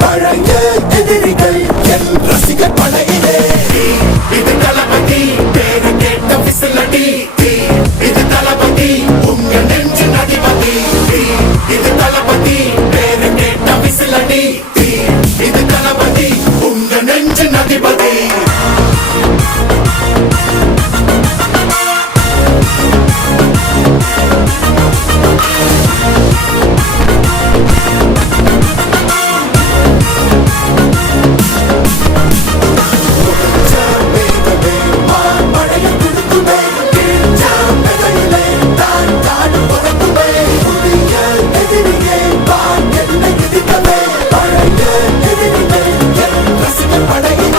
பழைய எதிரிகள் என் ரசிக படையிலே இது தளபதி பேரு கேட்ட விசிலடி இது தளபதி உங்க நெஞ்சின் அதிபதி இது தளபதி பேரு கேட்ட விசிலடி இது தளபதி உங்க நெஞ்சின் அதிபதி